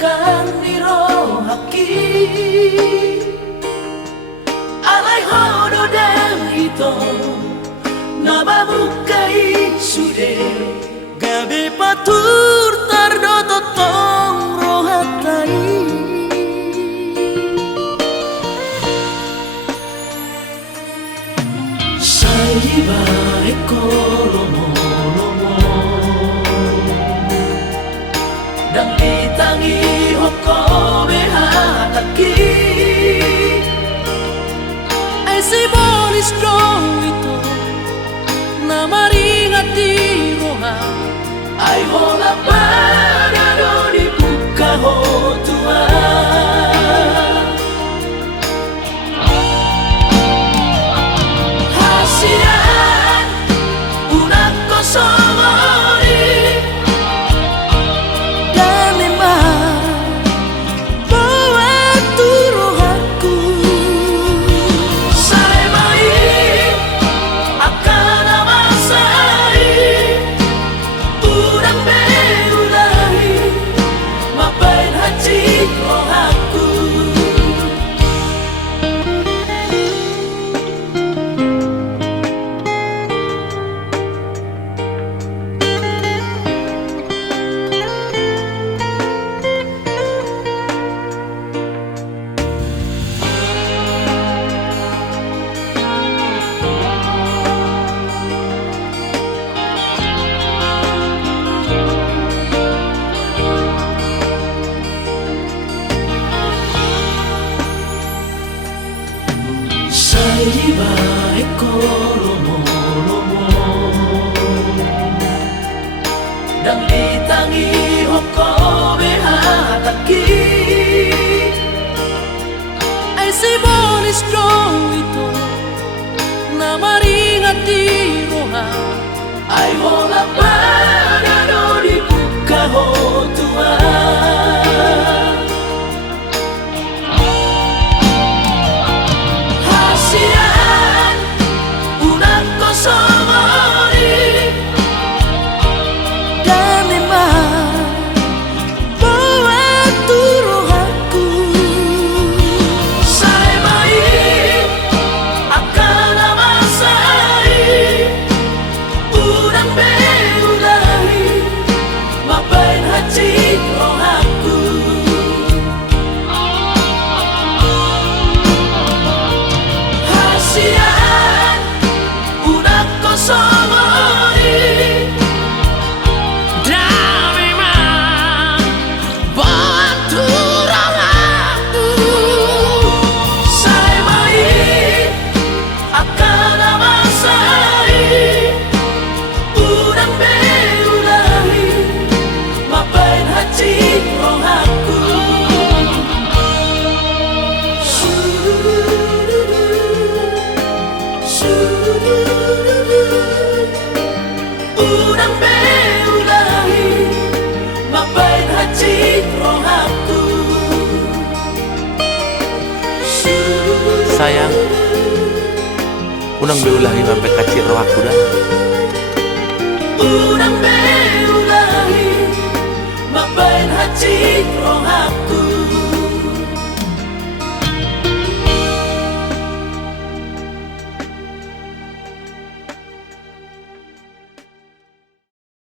kan niro haki alai hono dan ito nabamukai sude gabe patur tardo totong rohatai saiba ekolomo dan ditangi hoko behataki ai si bolis dong itu nama ringati roha ai hola parado di buka ho tua hasiran una kosongori saiba ekolomo dan ditangi hoko behataki ai si bolis dong itu nama ringati roha ai hola parado di buka ho tua Urang beulahi mapain hati rohaku sayang unang beulahi mapain hati rohaku dah urang beulahi mapain hati rohaku